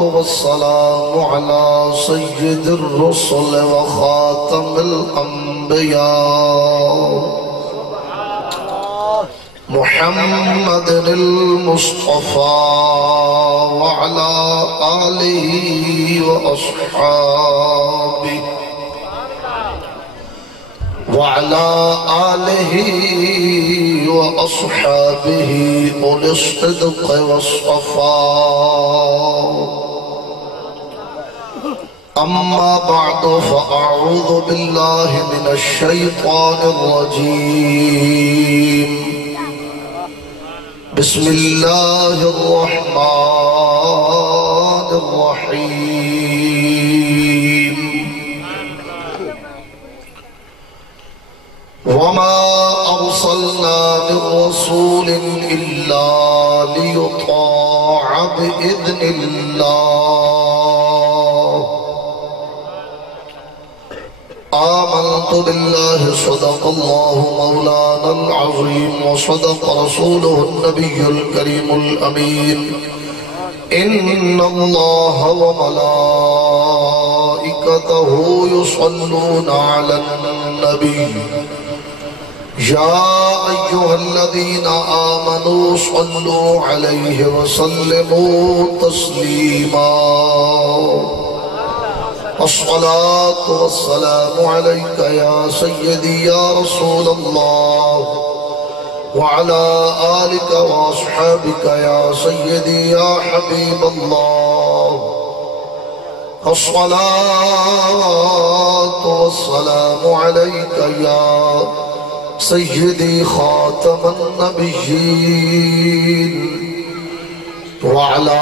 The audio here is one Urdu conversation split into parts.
والسلام على سيد الرسل وخاتم الأنبياء محمد المصطفى وعلى آله وأصحابه أولي الصدق والصفاء أما بعد فأعوذ بالله من الشيطان الرجيم بسم الله الرحمن الرحيم وما أرسلنا من رسول إلا ليطاع بإذن الله آمنت بالله صدق الله مولانا العظيم وصدق رسوله النبي الكريم الأمين إن الله وملائكته يصلون على النبي يا أيها الذين آمنوا صلوا عليه وسلموا تسليما الصلاة والسلام عليك يا سيدي يا رسول الله وعلى آلك وأصحابك يا سيدي يا حبيب الله الصلاة والسلام عليك يا سيدي خاتم النبيين وعلى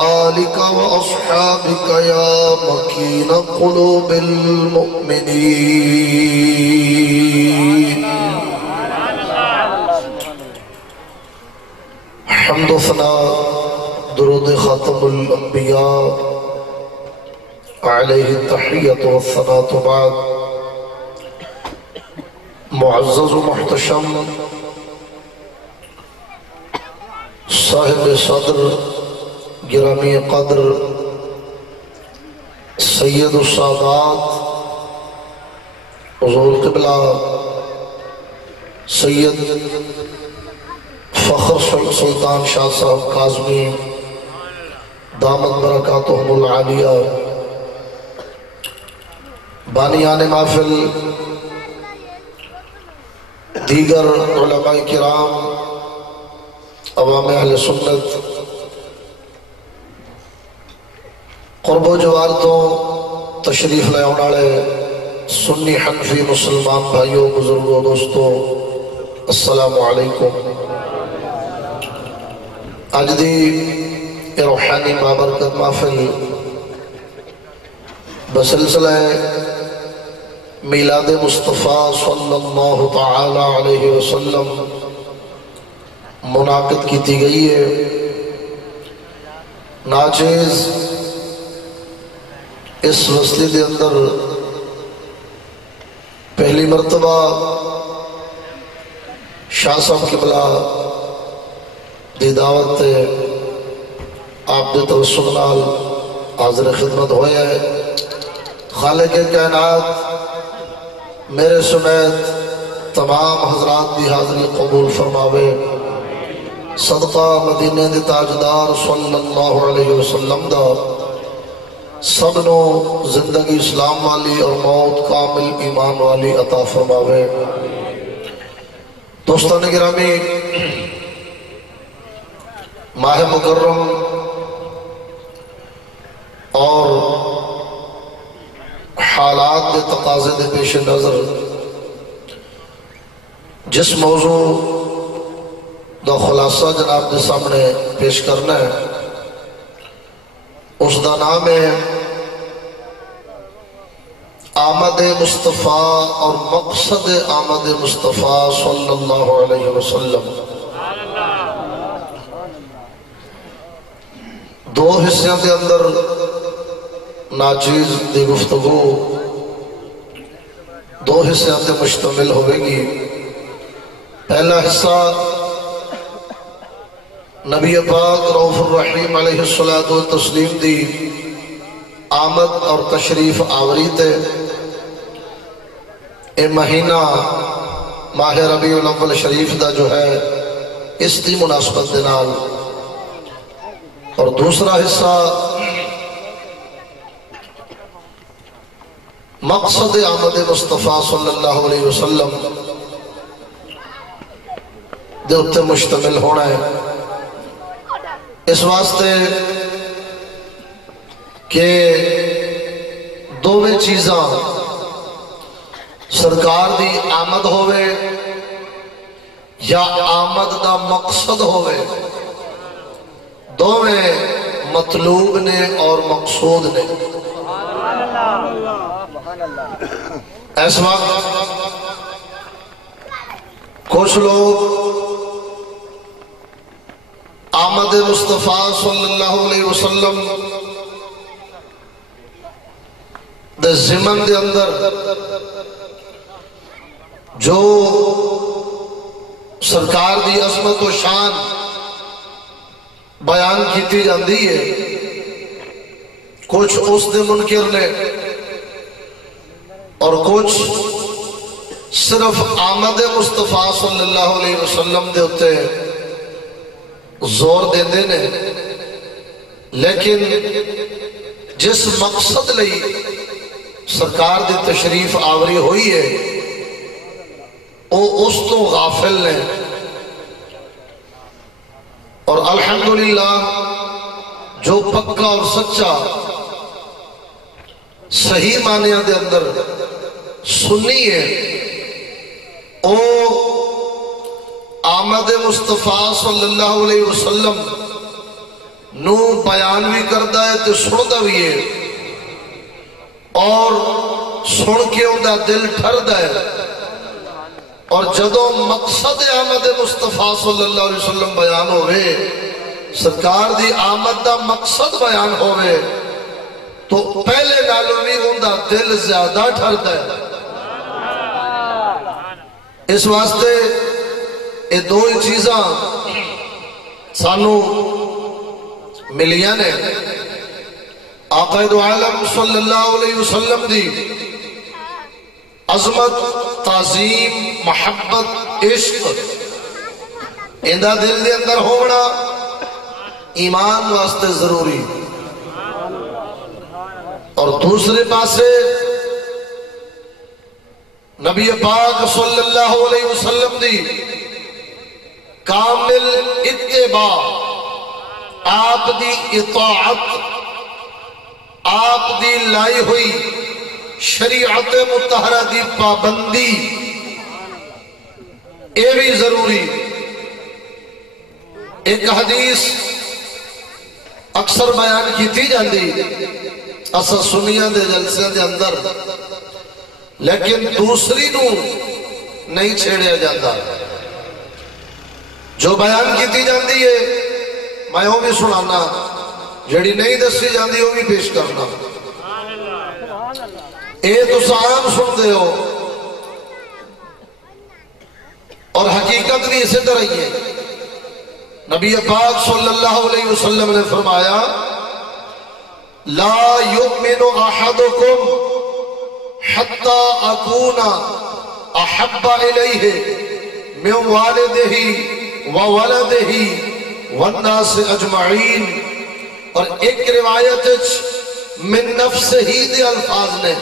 آلك وأصحابك يا مكين قلوب المؤمنين حمد و ثناء درود خاتم الأنبياء عليه التحية والثناء بعد معزز و محتشم صاحب صدر گرامی قدر سید السادات حضور قبلہ سید فخر سلطان شاہ صاحب کاظمی دامت برکاتہم العالیہ بانیان محفل دیگر علماء کرام عوام اہل سنت قرب و جوار تو تشریف لے اوناڑے سنی حنفی مسلمان بھائیوں بزرگوں دوستوں السلام علیکم آج دی روحانی بابرکت محفل بسلسلہ میلاد مصطفیٰ صلی اللہ تعالی علیہ وسلم منعقد کی تھی گئی ہے ناچیز اس وصلی دے اندر پہلی مرتبہ شاہ صاحب قبلہ دی دعوت تے آپ دے توسل نال حاضر خدمت ہوئے ہیں خالق کائنات میرے سمیت تمام حضرات دی حاضری قبول فرماوے صدقہ مدینہ دی تاجدار صلی اللہ علیہ وسلم دا سبنو زندگی اسلام والی اور موت کامل ایمان والی عطا فرماوے دوستان گرامی ماہ مکرم اور حالات دے تقاضے دے پیش نظر جس موضوع دا خلاصہ جناب دے سامنے پیش کرنا ہے اس دا نام ہے آمد مصطفیٰ اور مقصد آمد مصطفیٰ صلی اللہ علیہ وسلم دو حصوں کے اندر ناچیز دی گفتگو دو حصوں سے مشتمل ہوئے گی پہلا حصہ نبی پاک رؤوف الرحیم علیہ الصلوۃ والتسلیم دی آمد اور تشریف آوری تے اے مہینہ ماہ ربیع الاول شریف دا جو ہے اس دی مناسبت دے نال، اور دوسرا حصہ مقصد آمد مصطفیٰ صلی اللہ علیہ وسلم دے اتے مشتمل ہونا ہے، اس واسطے کہ دوویں چیزاں سرکار دی آمد ہوئے یا آمد دا مقصد ہوئے، دوویں مطلوب نے اور مقصود نے۔ اس وقت کچھ لوگ آمد مصطفیٰ صلی اللہ علیہ وسلم دے ضمن دے اندر جو سرکار دی عظمت و شان بیان کیتی جاندی ہے، کچھ اس دے منکر نے اور کچھ صرف آمد مصطفیٰ صلی اللہ علیہ وسلم دے ہوتے زور دے دینے، لیکن جس مقصد لئی سرکار دی تشریف آوری ہوئی ہے وہ اس تو غافل نے، اور الحمدللہ جو پکا اور سچا صحیح معنیٰ دے اندر سنی ہے او آمد مصطفیٰ صلی اللہ علیہ وسلم نو بیان بھی کردہ ہے تو سنتا بھی ہے، اور سن کے اندھا دل ٹھرد ہے، اور جدوں مقصد آمد مصطفیٰ صلی اللہ علیہ وسلم بیان ہوئے، سرکار دی آمد دا مقصد بیان ہوئے، تو پہلے نالوں بھی اندھا دل زیادہ ٹھرد ہے۔ اس واسطے یہ دو ہی چیزاں سانو ملیاں نے، آقا دو عالم صلی اللہ علیہ وسلم دی عظمت، تعظیم، محبت، عشق اندہ دل دے اندر ہونا ایمان واسطے ضروری، اور دوسرے پاسے نبی پاک صلی اللہ علیہ وسلم دی کامل اتباع، آپ دی اطاعت، آپ دی لائی ہوئی شریعت مطہرہ دی پابندی، یہ بھی ضروری۔ ایک حدیث اکثر بیان کی تھی جاندی اصل سنیاں دے جلسے دے اندر، لیکن دوسری نو نہیں چھیڑیا جاتا، جو بیان کی تھی جاندی ہے میں وہ بھی سنانا، جڑی نہیں دسی جاندی وہ بھی پیش کرنا۔ اے تو عام سنتے ہو اور حقیقت بھی اسی طرح ہی ہے۔ نبی پاک صلی اللہ علیہ وسلم نے فرمایا لا یؤمن احدکم حتی اکون احب الیہ من والدہ وولدہ والناس اجمعین، اور ایک روایت من نفس ہی دے الفاظ نے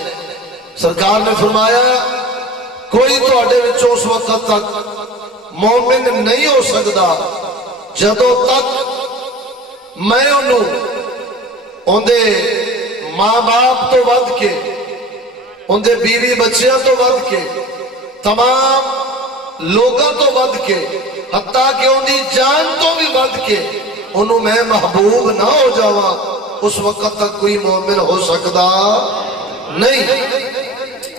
سرکار نے فرمایا کوئی تو اڈے وچوں اس وقت تک مومن نہیں ہو سکتا جدوں تک میں انہوں اندے ماں باپ تو ود کے، اندے بیوی بچیاں تو ود کے، تمام لوگاں تو ود کے، حتیٰ کہ اندی جان تو بھی ود کے انہوں میں محبوب نہ ہو جاوا، اس وقت تک کوئی مومن ہو سکتا نہیں۔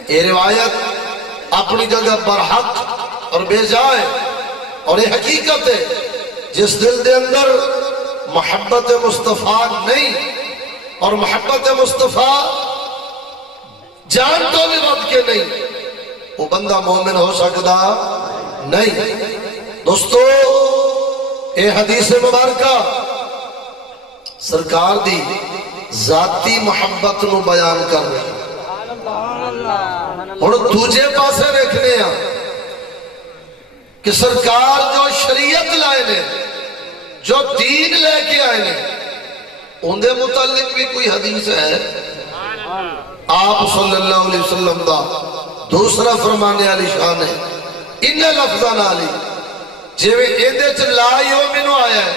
یہ روایت اپنی جگہ برحق اور بے جائے، اور یہ حقیقت ہے جس دل دے اندر محبت مصطفیٰ نہیں، اور محبت مصطفیٰ جان تو بھی ود کے نہیں، وہ بندہ مومن ہو سکتا نہیں۔ دوستو اے حدیث مبارکہ سرکار دی ذاتی محبت نو بیان کر رہی اور دوجے پاسے دیکھنے ہیں کہ سرکار جو شریعت لائے نے جو دین لے کے آئے نے ان دے متعلق بھی کوئی حدیث ہے؟ آپ صلی اللہ علیہ وسلم دا دوسرا فرمانے علی شان ہے ان لفظان علی جیوے ایدے چ لا یومنو آیا ہے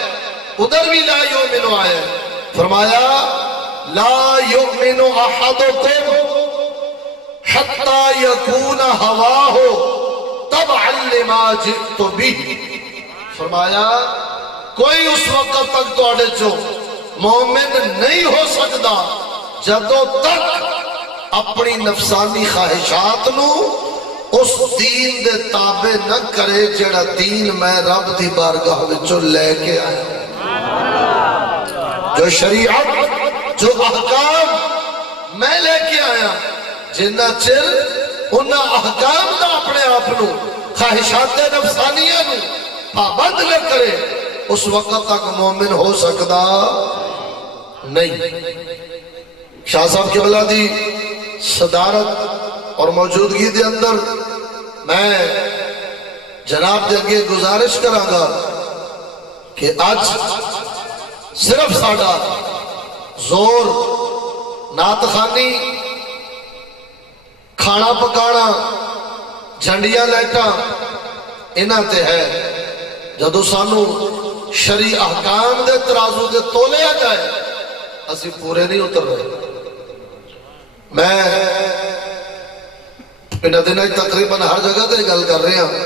ادھر بھی لا یومنو آیا ہے فرمایا لا یؤمن احدکم حتی یکون ہواہو تبعا لما جئت بھی فرمایا کوئی اس وقت تک توڑے چو مومن نہیں ہو سکتا جدوں تک اپنی نفسانی خواہشات نو اس دین دے تابع نہ کرے جڑا دین میں رب دی بارگاہ وچوں لے کے آیا جو شریعت جو احکام میں لے کے آیا جنہ چل انہا احکام دا اپنے آپ نو خواہشات نفسانیہ نو پابند نہ کرے اس وقت تک مومن ہو سکتا نہیں۔ شاہ صاحب کی بلادی صدارت اور موجودگی دے اندر میں جناب دے اگے گزارش کراں گا کہ آج صرف ساڑا زور نعت خوانی کھانا پکانا جھنڈیاں لیٹا انہاں تے ہے جدو سانو شرعی احکام دے ترازو دے تولے آ جائے اسی پورے نہیں اتر رہے۔ میں انہاں دنوں تقریباً ہر جگہ تے گل کر رہے ہیں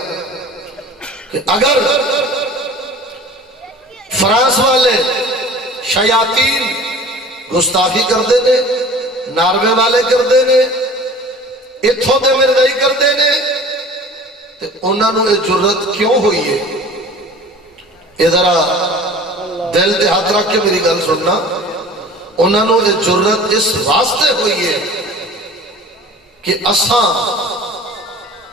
کہ اگر فرانس والے شیاطین گستاخی کر دے نے ناروے والے کر دے نے اتھوں دے مردائی کر دے نے تو انہوں نے یہ جرت کیوں ہوئی ہے؟ یہ ذرا دل دے ہاتھ رکھ کے میری گل سننا انہوں نے یہ جرت اس واسطے ہوئی ہے کہ اساں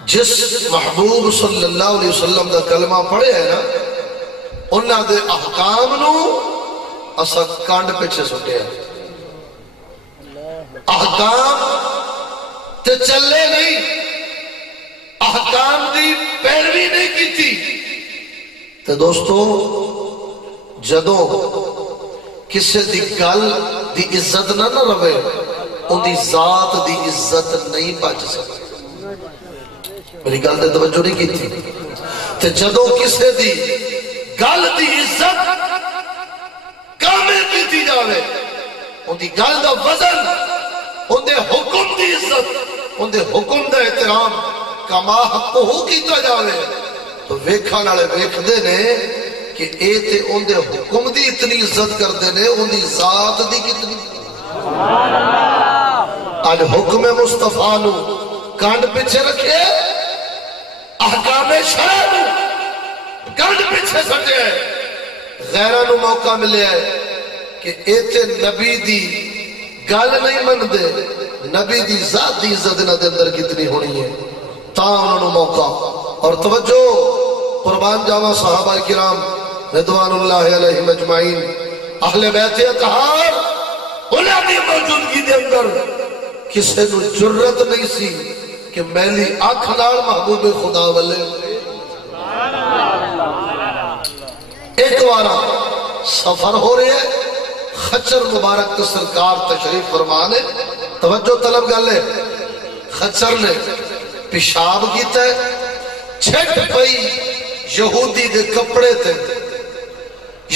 جس محبوب صلی اللہ علیہ وسلم دا کلمہ پڑھے ہے نا انہوں دے احکام نو اساں کانڈ پیچھے سٹے ہیں احکام تے چلے نہیں احکام دی پیروی نہیں کی تھی تے دوستو جدوں کسے دی گل دی عزت نہ روے ان دی ذات دی عزت نہیں پاچ سکتے میری گل تے توجہ نہیں کی تھی تے جدوں کسے دی گل دی عزت کامل کی تھی جاوے ان دی گل دا وزن ان دے حکم دی عزت ان دے حکم دا احترام کما حقو کیتا جاوے تو ویکھا نالے ویکھ دے نے کہ اے تے ان دے حکم دی اتنی عزت کر دے نے ان دی ذات دی کتنی آج حکم مصطفیٰ نو کانڈ پیچھے رکھے احکام شرع نو کانڈ پیچھے سٹے غیرہ نو موقع ملے ہے کہ اے تے نبی دی گل نہیں من دے نبی دی ذات دی عزت نہ دے اندر کتنی ہونی ہے تا انہوں نے موقع اور توجہ قربان جاوا صحابہ کرام رضوان اللہ علیہ مجمعین اہل بیت اطہار انہوں نے موجودگی دے اندر کسے نو جرت نہیں سی کہ میلی آنکھ نال محبوب خدا والے ایک وارا سفر ہو رہے ہیں خچر مبارک کے سرکار تشریف فرمانے توجہ طلب گالے خچر نے پیشاب کیتا ہے چھٹ پئی یہودی دے کپڑے تھے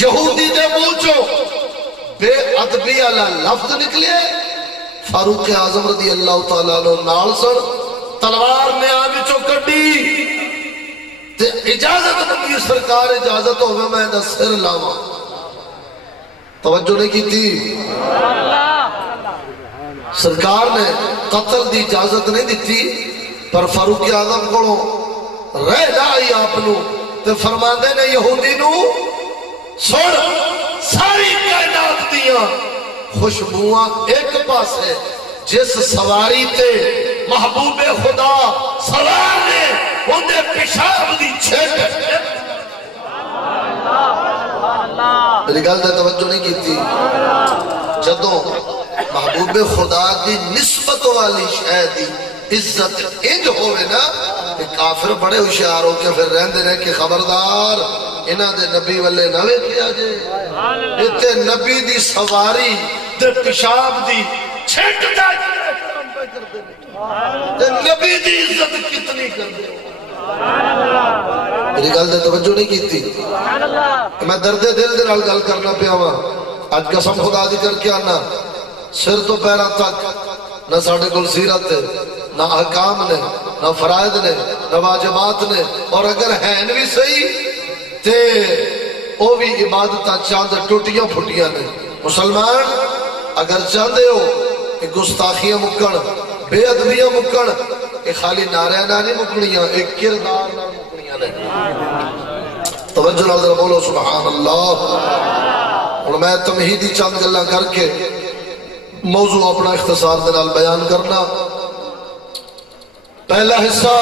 یہودی دے موچو بے ادبی علا لفظ نکلے فاروق اعظم رضی اللہ تعالیٰ عنہ نال سر تلوار نے آنی چو کٹی تے اجازت مندی سرکار اجازت ہوئے میں دا سر لاوا توجہ نہیں کی تھی سرکار نے قتل دی اجازت نہیں دیتی پر فاروق اعظم کو رہ جائی آپ نو تے فرما دے نے یہودی نو سن ساری کائنات دیاں خوشبواں ایک پاس ہے جس سواری تے محبوب خدا سوار نے اندھے پیشاب دی چھٹ میری گل تے توجہ نہیں کی تھی جدوں محبوب خدا دی نسبت والی شے دی عزت انج ہوئے نا کہ کافر بڑے ہوشیار ہو کے پھر رہندے نے کہ خبردار انہاں دے نبی والے نہ ویکھیا جے اتے نبی دی سواری تے پیشاب دی چھٹ دا احترام پہ کردے تے نبی دی عزت کتنی کردے میری گل تے توجہ نہیں کیتی میں درد دل دے نال گل کرنا پیا وا اج قسم خدا دی کر کے آنا سر تو پیرا تک نہ ساڑھے کل سیرت ہے نہ احکام نے نہ فرائض نے نہ واجبات نے اور اگر ہیں بھی صحیح تے او بھی عبادتاں چاند ٹوٹیاں پھٹیاں نے مسلمان اگر چاہتے ہو کہ گستاخیاں مکن بے ادبیاں مکن کہ خالی نعرے نہ نہیں مکنیاں ایک کردار نہ مکنیاں نے توجہ نظر بولو سبحان اللہ اور میں تمہیدی چند گلاں کر کے موضوع اپنا اختصار دے نال بیان کرنا پہلا حصہ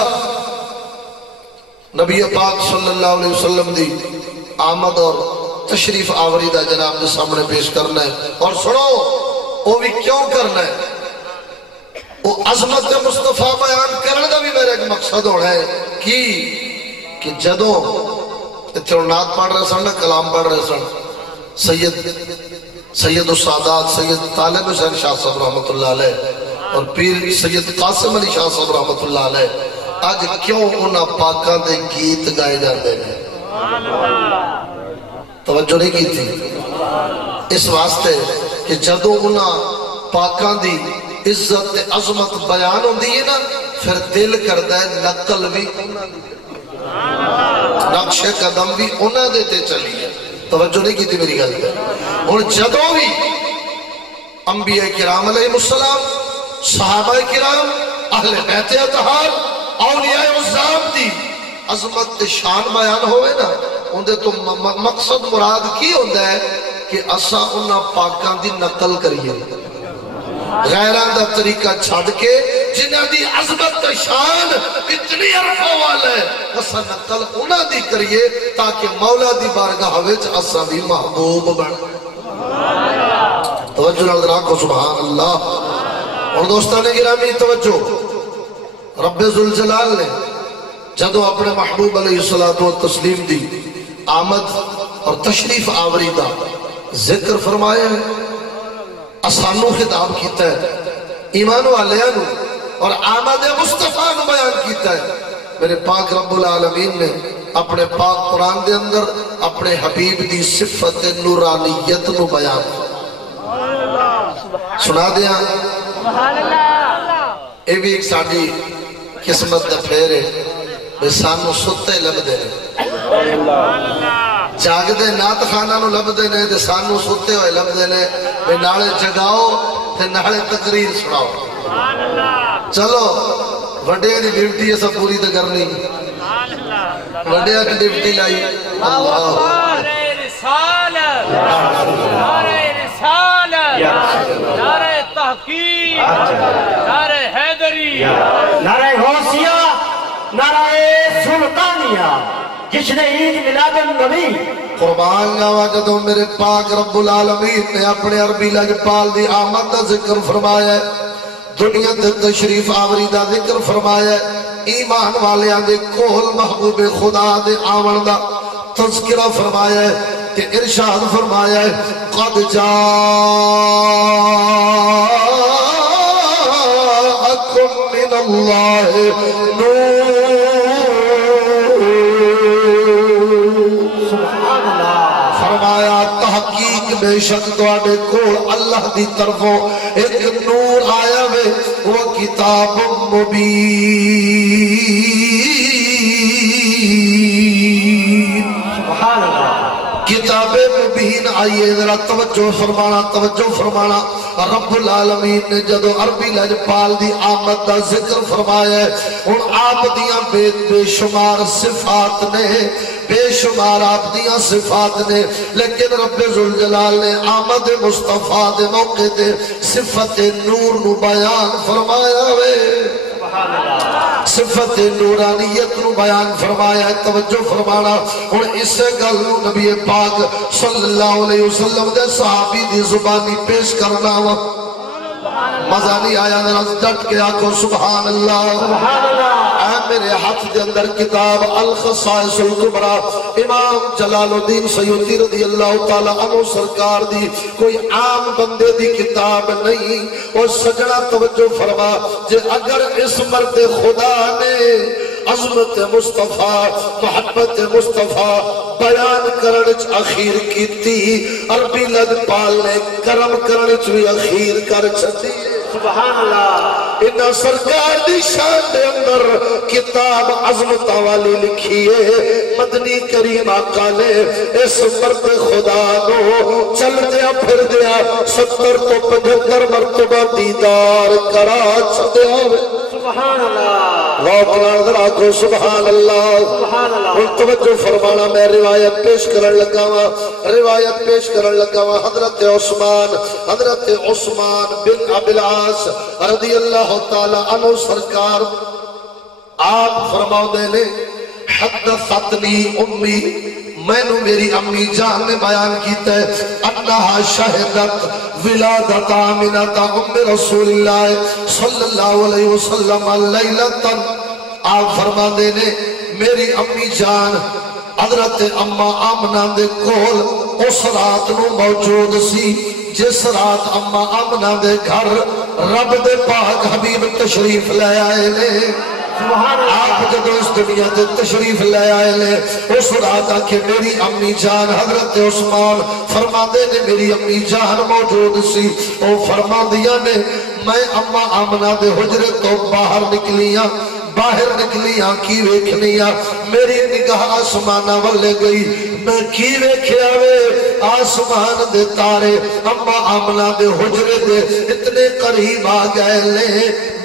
نبی پاک صلی اللہ علیہ وسلم دی آمد اور تشریف آوری دا جناب دے سامنے پیش کرنا ہے اور سنو وہ بھی کیوں کرنا ہے وہ عظمت مصطفیٰ بیان کرنے دا بھی میرا ایک مقصد ہونا ہے کہ جدوں اتنے نعت پڑھ رہے سن کلام پڑھ رہے سن سید السادات سید طالب حسین شاہ صاحب رحمت اللہ علیہ اور پیر سید قاسم علی شاہ صاحب رحمت اللہ علیہ آج کیوں انہاں پاکاں دے گیت گائے جاندے ہیں توجہ نہیں کی تھی اس واسطے کہ جدوں انہاں پاکاں دی عزت عظمت بیان ہوندی ہے نا پھر دل کردہ ہے نقل بھی انہاں دی نقش قدم بھی انہاں دیتے چلی ہے توجہ نہیں کی تھی میری گل ہے اور جدوں بھی انبیاء کرام علیہ السلام صحابہ کرام اہل بیت اطہار اولیاء عظام دی عظمت شان بیان ہوئے نا ان دے تو مقصد مراد کی ہوندہ ہے کہ اسا انہاں پاکاں دی نقل کریے غیران دا طریقہ چھڑ کے جنہاں دی عظمت شان اتنی عرفہ والا ہے اسا نقل انہاں دی کریے تاکہ مولا دی بارگاہ وچ اسا بھی محبوب بن توجہ نال راکھو سبحان اللہ اور دوستان گرامی توجہ رب ذوالجلال نے جدو اپنے محبوب علیہ الصلوۃ والتسلیم دی آمد اور تشریف آوری دا ذکر فرمایا ہے اسانو خطاب کیتا ہے ایمان والیاں نو اور آمد مصطفیٰ نو بیان کیتا ہے میرے پاک رب العالمین نے اپنے پاک قرآن دے اندر اپنے حبیب دی صفت نورانیت نو بیان سنا دیا اے بھی ایک ساڑھی قسمت دا پھیرے بے سانو ستے لب دے جاگ دے نات خانہ نو لب دے نے دے سانو ستے ہوئے لب دے نے بے ناڑے جگاؤ تے ناڑے تقریر سناؤ چلو وڈے دی ڈیوٹی ایسا پوری تے کرنی وڈے دی ڈیوٹی لائی نعرہ رسالت نعرہ رسالت نعرہ تحقیق نعرہ حیدری نعرہ غوثیہ نعرہ سلطانیہ جشن عید میلاد النبی قربان جاوا جدوں میرے پاک رب العالمین نے اپنے عربی لجپال دی آمد دا ذکر فرمایا ہے دنیا تے تشریف آوری دا ذکر فرمایا ہے ایمان والیاں دے کول محبوب خدا دے آون دا تذکرہ فرمایا ہے کہ ارشاد فرمایا ہے قد جاءکم من اللہ نور فرمایا تحقیق بے شک دوڑے کو اللہ دی طرفوں ایک نور آیا وے وہ کتاب مبین سبحان اللہ کتاب مبین آئیے ذرا توجہ فرمانا رب العالمین نے جدو عربی لجپال دی آمد دا ذکر فرمایا ہے ان آپ دیاں بے شمار صفات نے بے شمار آپ دیاں صفات نے لیکن رب ذوالجلال نے آمد مصطفیٰ دے موقع دے صفت نور نو بیان فرمایا ہے سبحان اللہ صفت نورانیت نو بیان فرمایا ہے. توجہ فرمانا اور اس گل نو نبی پاک صلی اللہ علیہ وسلم دے صحابی دی زبانی پیش کرنا وا. مزہ نہیں آیا؟ ذرا ڈٹ کے آکھو سبحان اللہ. سبحان اللہ. اے میرے ہاتھ دے اندر کتاب الخصائص الکبریٰ امام جلال الدین سیوطی رضی اللہ تعالی عنہ سرکار دی کوئی عام بندے دی کتاب نہیں. اور سجنا توجہ فرما جے اگر اس مرد خدا نے عظمت مصطفیٰ محبت مصطفیٰ بیان کرنچ اخیر کیتی، عربی لگ پال نے کرم کرنچ بھی اخیر کر چھتی. سبحان اللہ. انہا سرکار دی شان دے اندر کتاب عظمت والی لکھی ہے. مدنی کریم آقا نے اس مرد خدا نو چل دیا پھر دیا 70 تو 75 مرتبہ دیدار کرا چھدیا ہوئے. سبحان اللہ. غوطنا نظر آکھو سبحان اللہ. سبحان اللہ. اور توجہ فرمانا میں روایت پیش کرن لگا ہوا. روایت پیش کرن لگا ہوا حضرت عثمان بن ابی العاص رضی اللہ تعالی عنہ سرکار آپ فرماؤ دے لے حدثتنی امی، میں نے میری امی جان نے بیان کیتا ہے انہا شہدت ولادت آمنت ام رسول اللہ صلی اللہ علیہ وسلم لیلتا. آپ فرما دے نے میری امی جان حضرت اما آمنہ دے کول اس رات نو موجود سی جس رات اما آمنہ دے گھر رب دے پاک حبیب تشریف لے آئے نے. آپ جدو اس دنیا تے تشریف لے آئے لے اس رات آکے میری امی جان حضرت عثمان فرما دے نے میری امی جان موجود سی. او فرما دیا نے میں اما آمنہ دے حجرے تو باہر نکلیاں کی ویکھنیاں میری نگاہ آسمانہ والے گئی. میں کی ویکھیا وے آسمان دے تارے اما آمنہ دے حجرے دے اتنے قریب آ گئے لے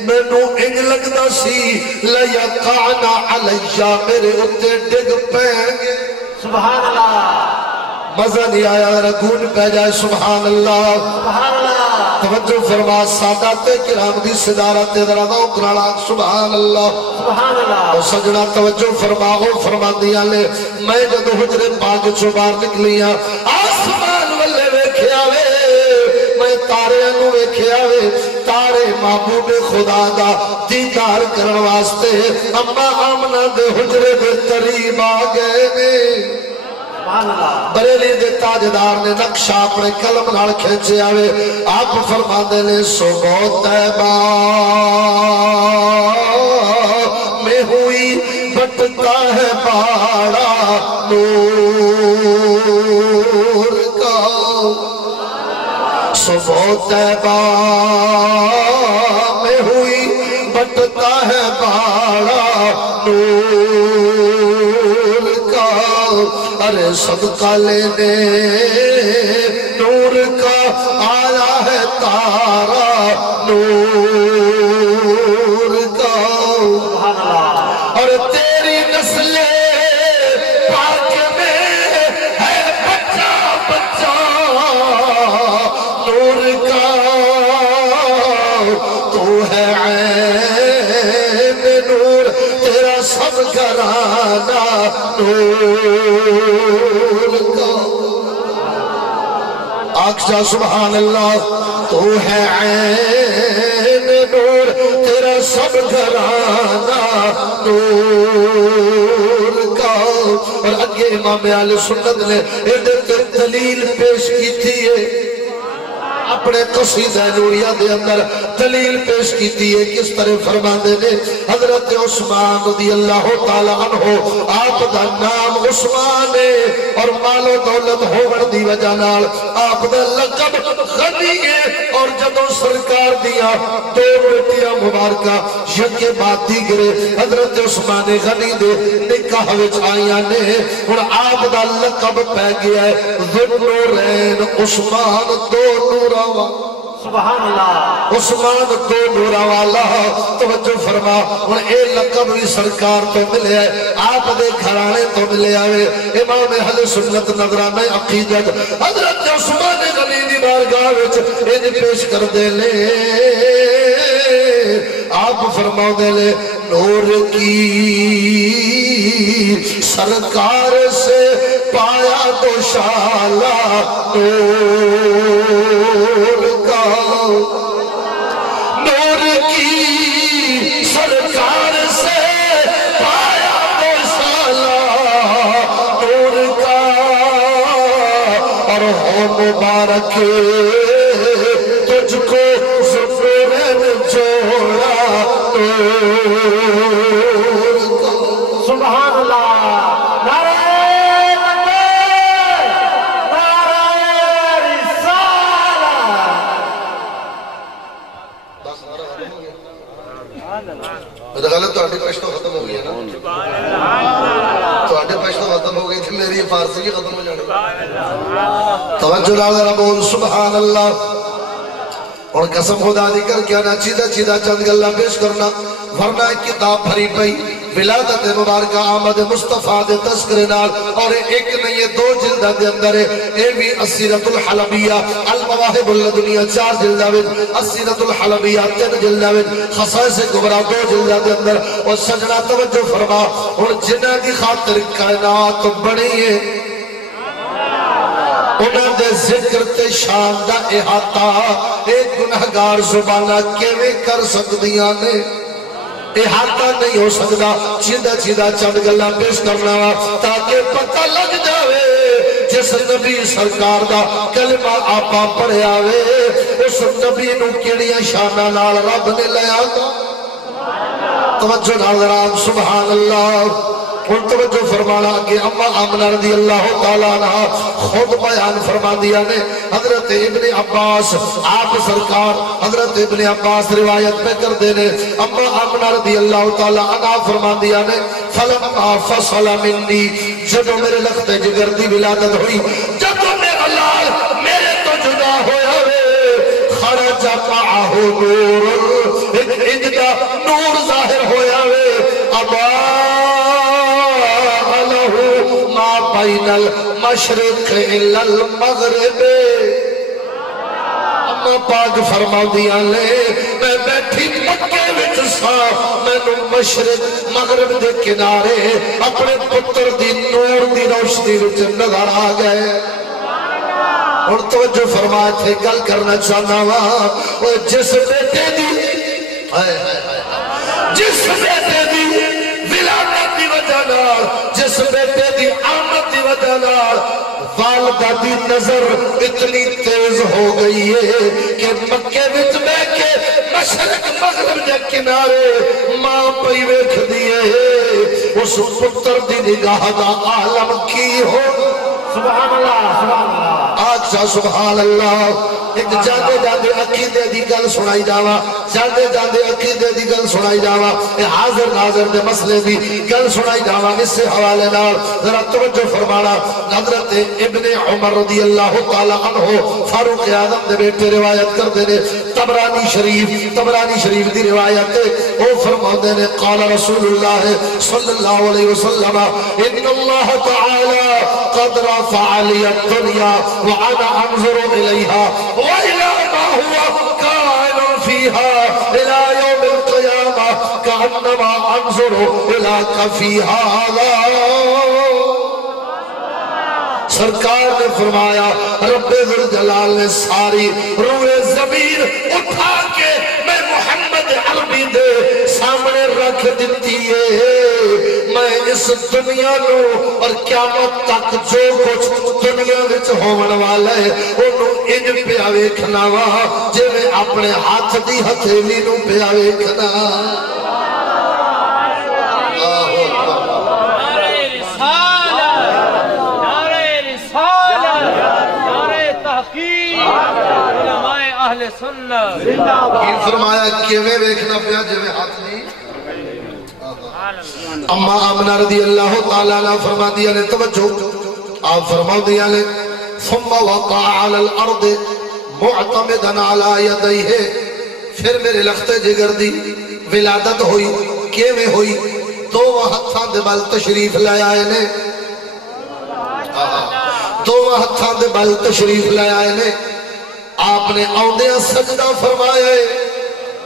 میں نو انج لگدا سی لیقعنا علیہ میرے اتے ڈگ پین گے. سبحان اللہ. مزہ نہیں آیا؟ رگون پہ جائے سبحان اللہ. سبحان اللہ. توجہ فرما سادات کرام دی صدارت ذرا اکرانا سبحان اللہ. سبحان اللہ. اور سجنا توجہ فرما ہو فرما دیا لے میں جدو حجرے پاک چو باہر نکلیاں آسمان والے ویکھیا وے میں تارے انو ویکھیا وے تارے محبوب خدا دا دیدار کرن واسطے اما آمنہ دے حجرے دے قریب آ گئے نے. بریلی دے تاجدار نے نقشہ اپنے قلم نال کھینچے آوے. آپ فرما دے لے صبح طیبہ میں ہوئی بٹتا ہے باڑا نور کا. صبح طیبہ میں ہوئی بٹتا ہے باڑا نور کا. ارے صدقہ لینے نور کا آیا ہے تارا نور کا. اور تیری نسل پاک میں ہے بچہ بچہ نور کا. تو ہے عین نور تیرا سب گھرانہ نور کا. آکھا سبحان اللہ. تو ہے عین نور تیرا سب گھرانہ نور کا. اور اگے امام اہل سنت نے ادھر دلیل پیش کی تھی اپنے قصیدہ نوریہ دے اندر دلیل پیش کی ہے. کس طرح فرماندے نے حضرت عثمان رضی اللہ تعالی عنہ آپ دا نام عثمان ہے اور مال و دولت ہوگڑ دی وجہ نال آپ دا لقب غنی ہے. اور جدو سرکار دیا دو بیٹیاں مبارکہ یکے بعد دیگرے حضرت عثمان غنی دے نکاح وچ آئیاں نے اور آپ دا لقب پہ گیا ہے ذوالنورین عثمان دو نورا. سبحان اللہ. عثمان دو نورا والا. توجہ فرما اور اے لقب بھی سرکار تو ملے ہے آپ دے گھرانے تو ملے آئے. امام اہل سنت نظرانہ عقیدت حضرت عثمان غنی دی بارگاہ وچ انج پیش کر دے لے. آپ فرماؤ دے لے نور کی سرکار سے پایا تو شالا نور کا نور کی سرکار سے پایا تو شالا نور کا اور ہو مبارک تجھ کو زفرین جوڑا سبحان اللہ نعرہ تکبیر نعرہ رسالت میرا غلط تو آٹھی پشتو ختم ہو گئی ہے نا تو آٹھی پشتو ختم ہو گئی تھی میری فارسی کی ختم ہو جانے توجہ لا ذرا بول سبحان اللہ اور قسم خدا دی کر کیا نہ چیدہ چند گلہ پیش کرنا ورنہ ایک کتاب بھری پئی ولادت مبارکہ آمد مصطفیٰ دے تذکرے نال اور ایک نہیں یہ 2 جلدہ دے اندر ہے اے بھی السیرۃ الحلبیہ المواہب اللدنیہ 4 جلدہ وچ السیرۃ الحلبیہ 3 جلدہ وچ خصائص کبریٰ 2 جلدہ دے اندر اور سجنہ توجہ فرما اور جنہ کی خاطر کائنات بڑی ہے انہاں دے ذکر تے شان دا احاطہ ایک گنہگار زبانہ کیویں کر سکدیاں نے احاطہ نہیں ہو سکتا چیدہ چند گلہ پیش کرنا تاکہ پتہ لگ جاوے جس نبی سرکار دا کلمہ آپا پڑھے آوے اس نبی نو کیڑیاں شانہ نال رب نے لیا تھا توجہ ناظران سبحان اللہ اور توجہ فرمانا کہ اما آمنہ رضی اللہ تعالیٰ عنہ خود بیان فرما دیا نے حضرت ابن عباس آپ سرکار حضرت ابن عباس روایت پہ کر دینے اما آمنہ رضی اللہ تعالیٰ عنہ فرما دیا نے فلما فصل منی جدو میرے لخت جگر دی ولادت ہوئی جدو میرا لال میرے تو جدا ہویا ہوئے خرج معاہو نور ایک اجدہ نور ظاہر ہویا ہوئے بین المشرق الى المغرب اما پاک فرما دیا لے میں بیٹھی مکے وچ سا میں نو مشرق مغرب دے کنارے اپنے پتر دی نور دی روشنی وچ نظر آ گئے اور توجہ فرمائے تھے گل کرنا چاہنا وہاں جس بیٹے دی جس بیٹے دی ولادت دی وجہ نال جس بیٹے دی آمد دی وجہ نال والدہ دی نظر اتنی تیز ہو گئی ہے کہ مکے وچ میں کے مشرق مغرب دے کنارے ماں پئی ویکھ دیے اس پتر دی نگاہ دا عالم کی ہو سبحان اللہ سبحان اللہ آج سبحان اللہ ایک جاندے جاندے عقیدے دی گل سنائی جاوا جاندے جاندے عقیدے دی گل سنائی جاوا حاضر ناظر دے مسئلے دی گل سنائی جاوا اس سے حوالے نال ذرا توجہ فرمانا حضرت ابن عمر رضی اللہ تعالی عنہ فاروق اعظم دے بیٹے روایت کر دینے طبرانی شریف دی روایت او فرماتے نے قال رسول اللہ صلی اللہ علیہ وسلم ان اللہ تعالی قد رفع لی الدنیا وانا انظر الیہا وإلى ما هو كائن فيها إلى يوم القيامة كأنما أنظر إلى كفيها هذا سرکار نے فرمایا رب ذوالجلال نے ساری روئے زمین اٹھا کے میں محمد عربی دے سامنے رکھ دیتی ہے میں اس دنیا نو اور قیامت تک جو کچھ دنیا وچ ہون والا ہے انہوں انج پیا ویکھنا وا جے میں اپنے ہاتھ دی ہتھیلی نو پیا ویکھنا فرمایا کیویں ویکھنا پیا جویں ہاتھ نہیں اما آمنہ رضی اللہ تعالیٰ عنہ فرما دیا نے توجہ آپ فرما دیا نے ثم وقع على الارض معتمدا على يديه پھر میرے لخت جگر دی ولادت ہوئی کیویں ہوئی دو ہتھاں دے بل تشریف لے آئے نے دو ہتھاں دے بل تشریف لے آئے نے آپ نے آؤندیاں سجدہ فرمایا ہے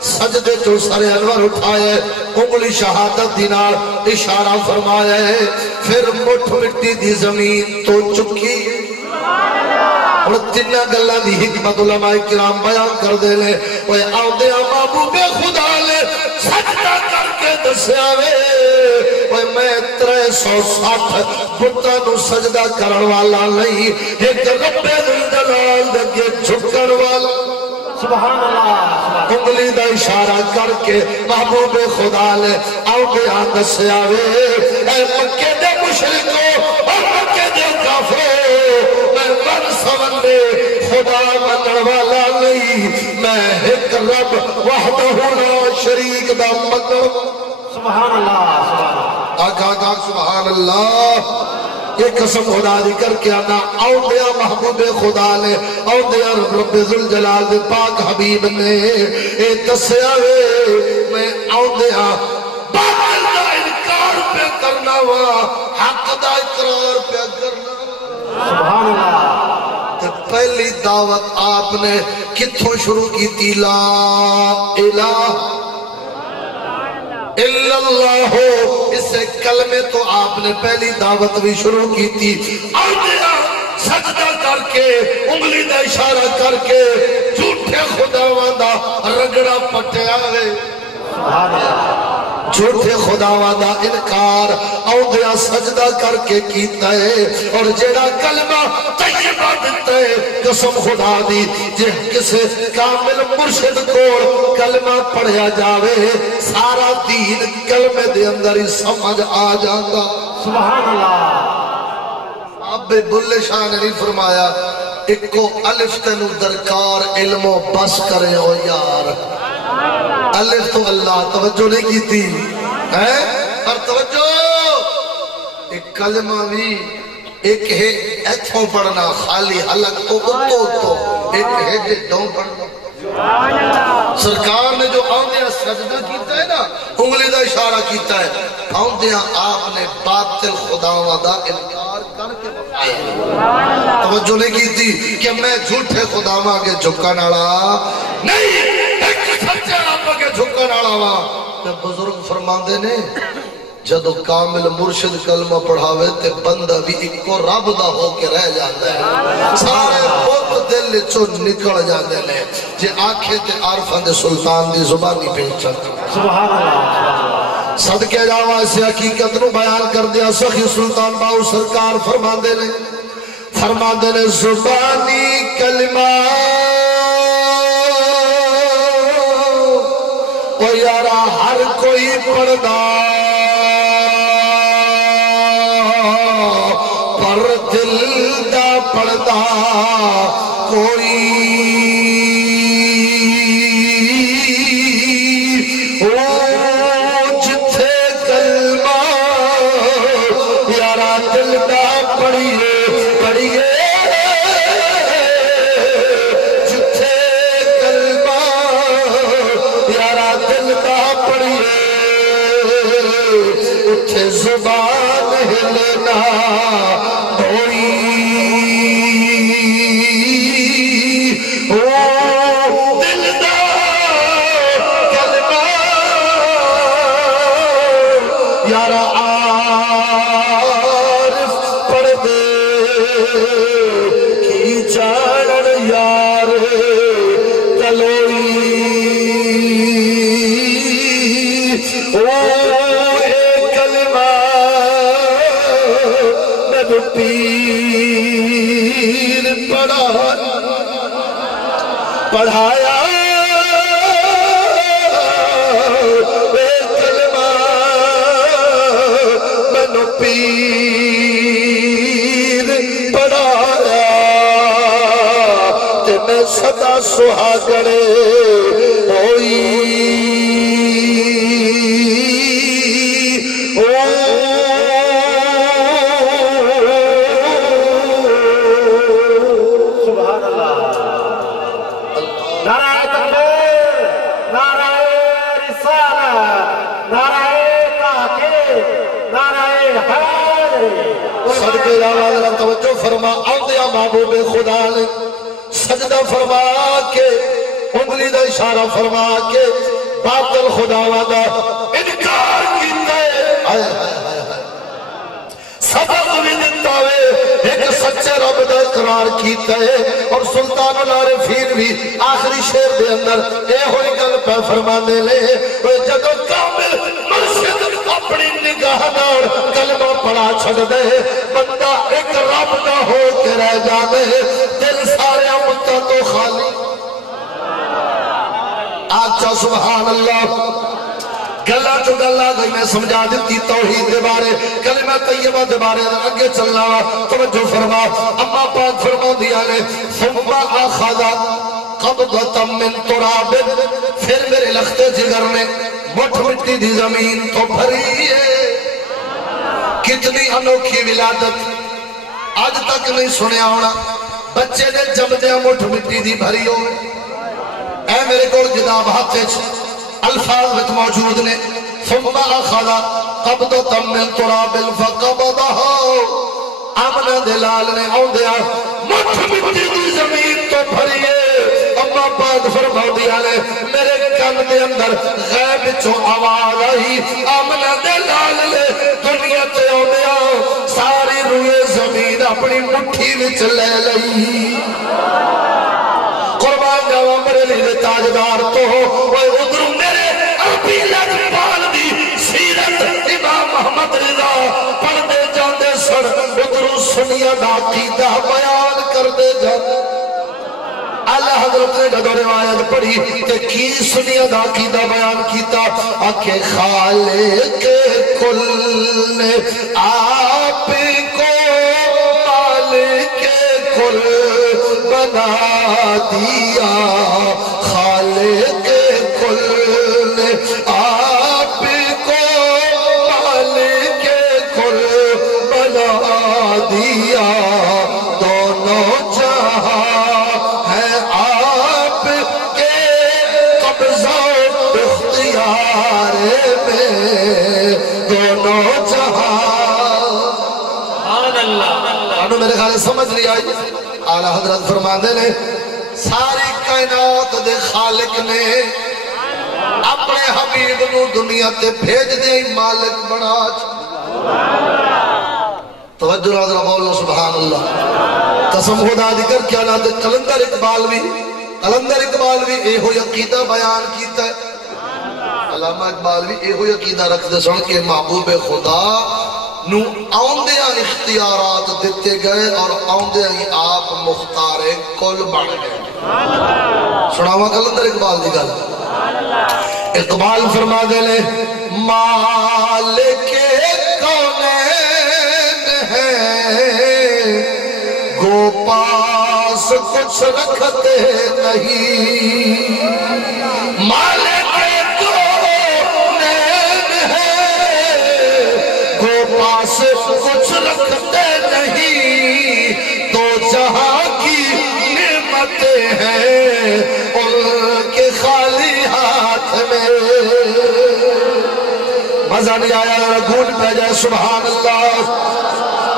سجدے تو سر انور اٹھائے انگلی شہادت دینار اشارہ فرمایا ہے پھر مٹھ مٹی دی زمین تو چکی اور تینہ گلہ دی حکمت علماء کرام بیان کر دے لے وہ آؤ دیا محبوب خدا لے سجدہ کر کے دسیا وے وہ میں 360 بتاں نو سجدہ کرن والا نہیں ایک رب ذوالجلال دے جھکن والا سبحان اللہ انگلی دا اشارہ کر کے محبوب خدا لے آؤ گیا دسیا وے اے مکے دے مشرکو اور مکے دے کافرو میں بن سمندے خدا منن والا نہیں میں ایک رب وحدہ لا شریک دا مطلب سبحان اللہ سبحان اللہ آقا سبحان اللہ ایک قسم خدا دی کر کے آنا آؤ دیا محبوب خدا نے آؤ دیا رب ذوالجلال دے پاک حبیب نے اے دسیا وے میں آؤ دیا باطل دا انکار پہ کرنا وا حق دا اقرار پہ کرنا سبحان اللہ تے پہلی دعوت آپ نے کتھوں شروع کی تھی لا الہ الا اللہ اس سے کلمے تو آپ نے پہلی دعوت بھی شروع کی تھی آدھیا سجدہ کر کے انگلی دا اشارہ کر کے جھوٹے خداواں دا رگڑا پٹیا ہے جھوٹے خداواں دا انکار آدھیا سجدہ کر کے کیتا ہے اور جیڑا کلمہ طیبہ دیتا ہے قسم خدا دی جے کسے کامل مرشد کو کلمہ پڑھیا جاوے سارا دین کلمے دے اندر ہی سمجھ آ جاتا سبحان اللہ اب بلے شاہ نے نہیں فرمایا ایک کو الف تنو درکار علم و بس کرے ہو یار الف تو اللہ توجہ نہیں کی تھی اور توجہ ایک کلمہ بھی ایک ہے ایتھوں پڑھنا خالی حلق تو ایک ہے جے ڈوں پڑھنا سرکار نے جو آندیاں سجدہ کیتا ہے نا انگلی دا اشارہ کیتا ہے آندیاں آپ نے باطل خداواں دا انکار کر کے بتایا توجہ نہیں کی تھی کہ میں جھوٹے خداواں کے جھکن والا نہیں ایک سچے رب کے جھکن والا وا جب بزرگ فرماندے نے جدو کامل مرشد کلمہ پڑھاوے تے بندہ بھی ایک کو رب دا ہو کے رہ جاتا ہے سارے بہت دل چو نکل جاتے ہیں جے آنکھیں تے عارفان دے سلطان دی زبانی پہنچ جاتی سبحان اللہ صدقے جاوہ اسے حقیقت نو بیان کر دیا سخی سلطان باؤ سرکار فرماندے نے زبانی کلمہ او یارا ہر کوئی پڑھدا پر دل دا پڑھدا کوئی او جتھے کلمہ یارا دل دا پڑھیے جتھے کلمہ یارا دل دا پڑھیے اٹھے زبان ہلنا پڑھایا کلمہ منو پیر پڑھایا تے میں سدا سہاگڑے ہوئی توجہ فرما آدھیا محبوب خدا نے سجدہ فرما کے انگلی دا اشارہ فرما کے باطل خداواں دا انکار کیتا ہے سبق بھی دیتا ہے ایک سچے رب دا اقرار کیتا ہے اور سلطان العارفین بھی آخری شعر دے اندر اے ہوئی گل پہ فرما دے لے جدو کامل مرشد اپنی نگاہ نال کلمہ پڑھا چھڑ دے بندہ ایک رب دا ہو کے رہ جانے دل سارے امتہ تو خالی آجا سبحان اللہ گلہ جو گلہ گئی میں سمجھا دیتی توحید دے بارے کلمہ طیبہ دے بارے اگے چلنا توجہ فرما اما پاک فرما دیا نے ثم آخذا قبضتا من تراب پھر میرے لخت جگر نے مٹھ مٹی دی زمین تو بھری ہے کتنی انوکھی ولادت آج تک نہیں سنیا ہونا بچے نے جب دیا مٹھ مٹی دی بھری ہو اے میرے کو جداب ہاتھے الفاظ وچ موجود نے ثم اخذ قبضتا من تراب فقبضه آمنہ دلال نے آندیا مٹھ مٹی دی زمین تو بھریے اما پاک فرما دیا نے میرے کن دے اندر غیب چو آواز آئی آمنہ دلال نے دنیا تے آندیا ساری روئے زمین اپنی مٹھی وچ لے لئی قربان جاوا میرے لیے تاجدار تو ہو ادھر میرے ابھی لجپال دی سیرت امام محمد رضا پڑھ دے جاندے سن ادھر سنیا دا عقیدہ بیان کر دے جاندے اللہ حضرت نے جدو روایت پڑھی کہ کی سنیا دا عقیدہ بیان کیتا آکے خالق کل نے آپ کو مالک کل بنا دیا خالق کل نے آپ کو مالک کل بنا دیا دونوں جہاں ہے آپ کے قبضہ اختیار میں دونوں جہاں سبحان اللہ میرے خیال سمجھ نہیں آئی اعلیٰ حضرت فرماندے نے ساری کائنات دے خالق نے اپنے حبیب نو دنیا تے بھیج دے مالک بنا توجہ ناظرہ بولو سبحان اللہ قسم خدا دی کر کیا نہ کلندر اقبال بھی اے ہوئی عقیدہ بیان کیتا ہے علامہ اقبال بھی اے ہوئی عقیدہ رکھ دے سن کہ محبوب خدا نو آندیاں اختیارات دیتے گئے اور آندیاں آپ مختار کل بڑھ گئے سناوا کلندر اقبال دی گل اقبال فرما دے لے مالک کونین ہے گو پاس کچھ رکھتے نہیں مالک پاس کچھ رکھتے نہیں دو جہاں کی نعمتیں ہیں ان کے خالی ہاتھ میں مزہ نہیں آیا گھوٹ پہ جائے سبحان اللہ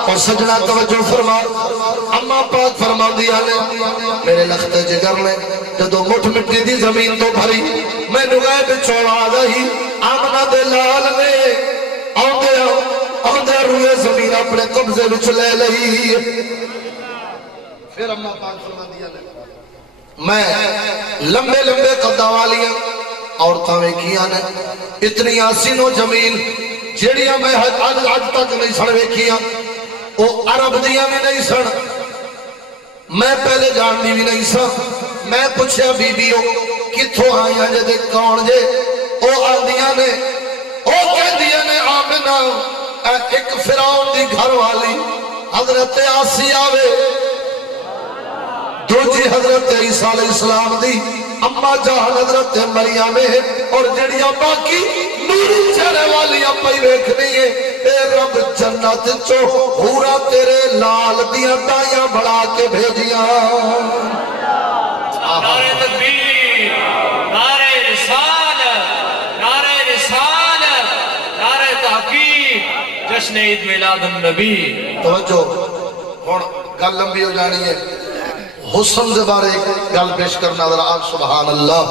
اور سجنہ توجہ فرما اما پاک فرما دیا نے میرے لخت جگر میں جدو مٹھ مٹی دی زمین تو بھری میں نغیب چوڑا گئی آمنہ دلال نے آندے روئے زمین اپنے قبضے وچ لے لئی پھر اما پاک فرما دیا نے میں لمبے لمبے قدہ والیاں عورتاں میں کیا نے اتنی آسین و جمین جیڑیاں میں آج تک نہیں سن ویکھیاں وہ عرب دیاں بھی نہیں سن میں پہلے جان بھی نہیں سا میں پوچھیا بی بیو کتھوں آئیاں جے دے کون جے او آندیاں نے او کہندیاں نے آمنہ ایک فرعون دی گھر والی حضرت آسی آوے دوجی حضرت عیسیٰ علیہ السلام دی اما جہاں حضرت مریم ہے اور جڑیاں باقی نوری چہرے والی اپنی ویکھنی ہے اے رب جنت چو حورا تیرے لال دیاں دائیاں بڑھا کے بھیجیاں نعرہ تکبیر نعرہ رسالت نعرہ رسالت نعرہ تحقیق جشن عید میلاد النبی توجہ ہن گل لمبی ہو جانی ہے حسن دے بارے گل پیش کرنا ذرا آپ سبحان اللہ.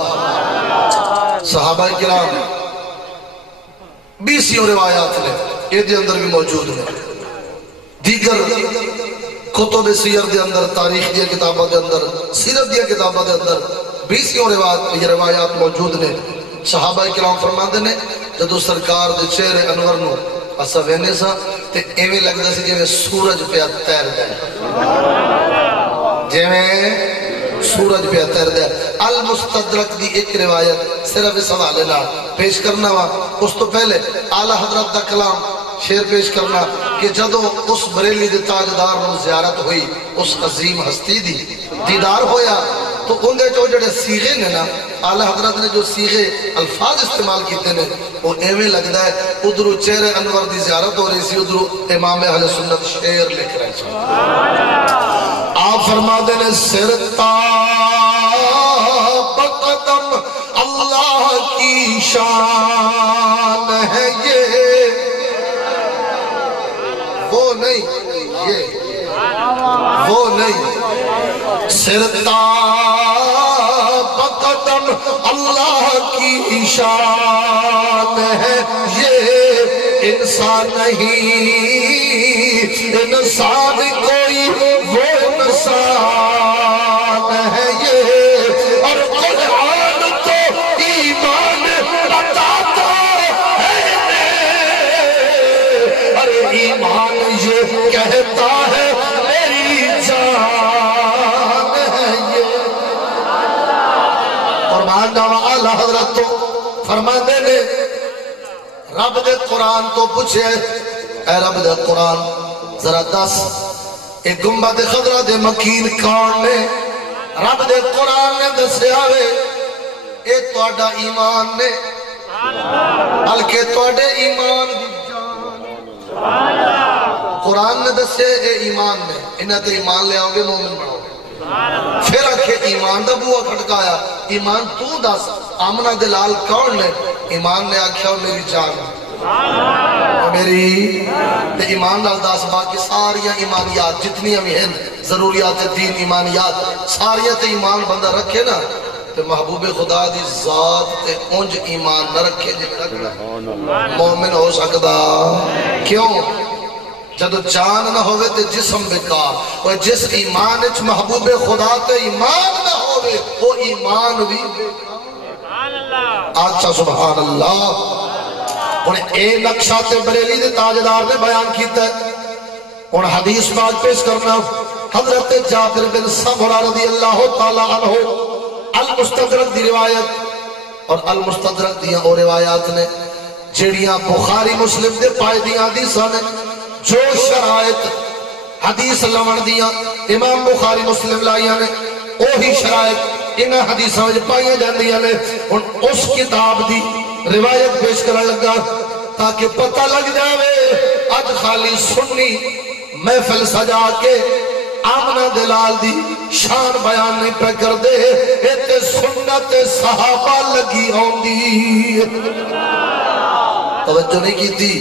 صحابہ کرام 20 روایات نے یہ دے اندر بھی موجود ہیں. دیگر کتب سیر دے اندر، تاریخ دیا کتابہ دے اندر، سیرت دیا کتابہ دے اندر 20 روایات موجود نے. صحابہ کرام فرماندے نے جدو سرکار دے چہرے انور نو اسا وینے سا تے ایویں لگدا سی جویں سورج پہ تیر گئے، جویں سورج پہ تیر گئے. المستدرک دی ایک روایت صرف اس حوالے نال پیش کرنا وا. اس تو پہلے اعلی حضرت دا کلام شعر پیش کرنا کہ جدو اس بریلی دے تاجدار نو زیارت ہوئی، اس عظیم ہستی دی دیدار ہویا، تو اندھے جو جڑے سیغے نے نا، اعلی حضرت نے جو سیغے الفاظ استعمال کیتے نے وہ ایویں لگدا ہے ادھرو چہرے انور دی زیارت ہو رہی سی، ادھرو امام اہل سنت شعر لکھ رہے تھے. آپ فرما دے نے سرتا بقدم اللہ کی شان ہے یہ، وہ نہیں یہ، وہ نہیں. سرتا بقدم اللہ کی شان ہے یہ، انسان نہیں انسان کوئی وہ انسان ہے یہ. اور قرآن تو ایمان بتاتا ہے، ارے ایمان یہ کہتا ہے میری جان ہے یہ. قربان جاوا اعلی حضرت تو فرماندے نے رب دے قرآن تو پوچھے اے رب دے قرآن ذرا دس اے گنبد خضرا دے مکین کون نے؟ رب دے قرآن نے دسیا وے اے تواڈا ایمان نے، بلکہ تواڈے ایمان دی جان. قرآن نے دسے اے ایمان نے، انہاں تے ایمان لے آؤ گے مومن بنو گے. پھر آکھے ایمان دا بوا کھٹکایا، ایمان تو دس آمنہ دلال کون نے؟ ایمان نے آکھیا میری جان میری تے ایمان نال دس باقی ساریاں ایمانیات جتنی ہمیں ہیں ضروریات دین ایمانیات ساریاں تے ایمان بندہ رکھے نا تے محبوب خدا دی ذات تے انج ایمان نہ رکھے جی رکھنا مومن ہو سکدا. کیوں؟ جدو جان نہ ہوئے تے جسم بیکار، اور جس ایمان اچ محبوب خدا تے ایمان نہ ہوئے وہ ایمان بھی اچھا سبحان اللہ. انہیں اے نقشہ تے بریلی دے تاجدار نے بیان کیتا ہے. انہیں حدیث پاک پیش کرنا حضرت جابر بن سمرہ رضی اللہ تعالیٰ عنہ المستدرک دی روایت اور المستدرک دیاں اور روایات نے جڑیاں بخاری مسلم دے پائے دیاں حدیثاں نے جو شرائط حدیث لمن دیاں امام بخاری مسلم لائیاں نے اوہی شرائط انہاں حدیثاں میں پائیاں جاندیاں نے. اس کتاب دی روایت پیش کرنے لگا تاکہ پتہ لگ جاوے اج خالی سنی محفل سجا کے آمنہ دلال دی شان بیان نہیں پہ کر دے ایتے سنت صحابہ لگی ہوندی. توجہ نہیں کی تھی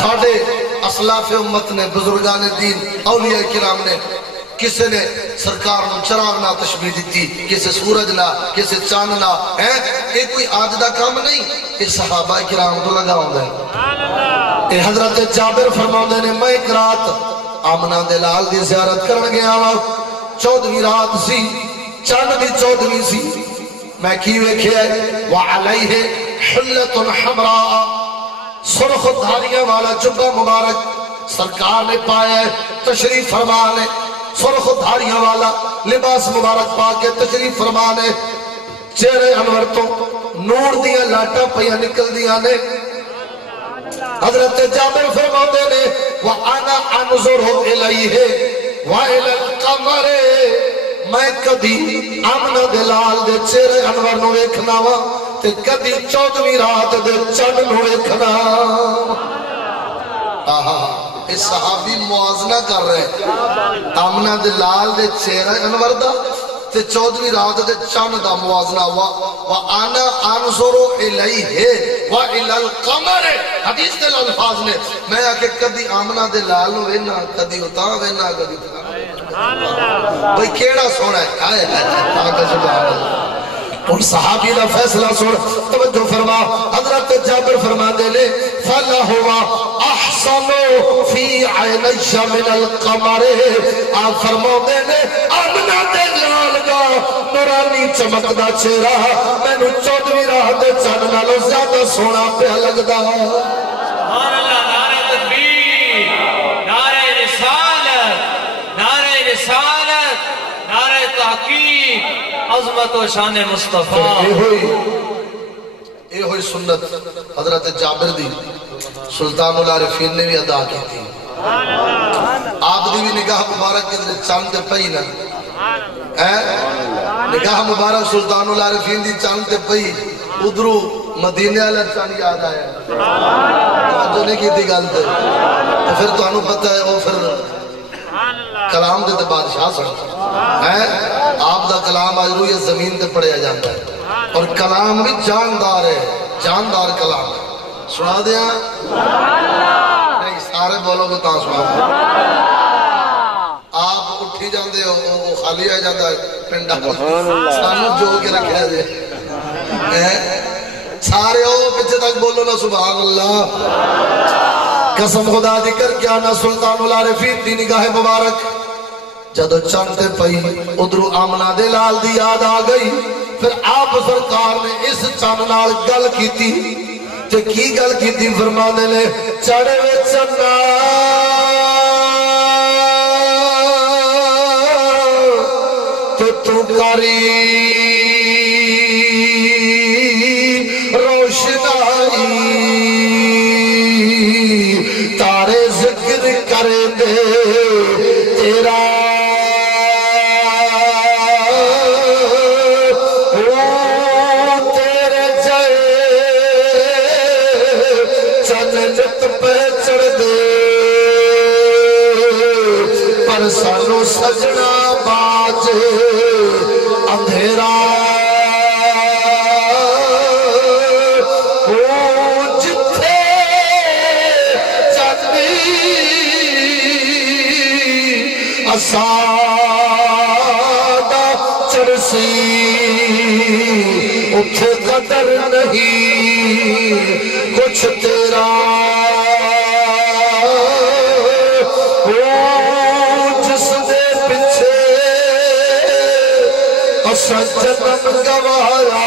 ساڑھے اسلاف امت نے بزرگان دین اولیاء کرام نے کسی نے سرکار نو چراغ نہ تشبیح دیتی، کسی سورج نہ کسی چاند نہ ہے. یہ کوئی آج دا کام نہیں، یہ صحابہ کرام تو لگا ہوندہ ہے. یہ حضرت جابر فرماؤندے نے میں ایک رات آمنہ دلال دی زیارت کرن گیا ہوا، 14ویں رات سی، چاند دی 14ویں سی. میں کی ویکھے وعلیہ حلت حمراء، سرخ دھاریاں والا جبہ مبارک سرکار نے پایا ہے. تشریف فرمانے سرخ دھاریاں والا لباس مبارک پا کے تشریف فرمانے. چہرے انور تو نور دیا لاٹا پیا نکل دیا نے. حضرت جابر فرماتے نے وَأَنَا أَنظُرُ إِلَيْهِ وَإِلَى الْقَمَرِ، میں کبھی آمنہ دلال دے چہرے انور نو ویکھنا وا تے کبھی 14ویں رات دے چند نو ویکھنا. اس صحابی موازنہ کر رہے آمنہ دلال دے چہرے انور دا تے 14ویں رات دے چند دا موازنہ ہوا. وَأَنَا أَنظُرُ إِلَيْهِ وَإِلَى الْقَمَرِ، حدیث دے الفاظ نے میں آکے کبھی آمنہ دلال نو وینا کبھی اتاں وینا کبھی اتاں. بھئی کیڑا سونا ہے آئے آقا سبحان اللہ ان صحابی دا فیصلہ سن توجہ فرما حضرت جابر فرما دے لے فَلَا هُوَا أَحْسَنُ فِي عَيْنَيَّ مِنَ الْقَمَرِ آپ فرما دے لے آمنہ دے لال گا نورانی چمک دا چہرہ میں نو 14ویں رات دے چاند نالو زیادہ سونا پہ لگ دا سبحان اللہ نعرہ تکبیر نعرہ رسالت نعرہ رسالت نعرہ تحقیق عظمت و شان مصطفیٰ اے ہوئی سنت حضرت جابر دی سلطان العارفین نے بھی ادا کی تھی آپ دی بھی نگاہ مبارک کے چاند تے پئی نا نگاہ مبارک سلطان العارفین دی چاند تے پئی ادھرو مدینے والا چاند یاد آیا جو نہیں کی تھی گلتے تو پھر تو انہوں پتہ ہے وہ پھر کلام دے بادشاہ سن آپ دا کلام آج روی زمین تے پڑھیا جاتا ہے اور کلام بھی جاندار ہے جاندار کلام سنا دیا نہیں سارے بولو گے تاں سنا آپ اٹھی جاندے ہو وہ خالی آئے جاندہ ہے پنڈا سانو جو کے رکھے دے سارے ہو پچھے تک بولو نا سبحان اللہ قسم خدا ذکر کیا نا سلطان العارفین دی نگاہ مبارک جدو چاندے پئی ادھرو آمنہ دے لال دی یاد آ گئی پھر آپ سرکار نے اس چاند نال گل کی تھی تے کی گل کی تھی فرما دے لے چڑھے وے چندا تے تو کری روشنائی تارے ذکر کر دے تیرا تیرے جائے چنجت پہ چڑھ دے پر سانو سجنا باج اندھیرا سادہ چرسی اتھے قدر نہیں کچھ تیرا جس دے پچھے اسا جنم گوایا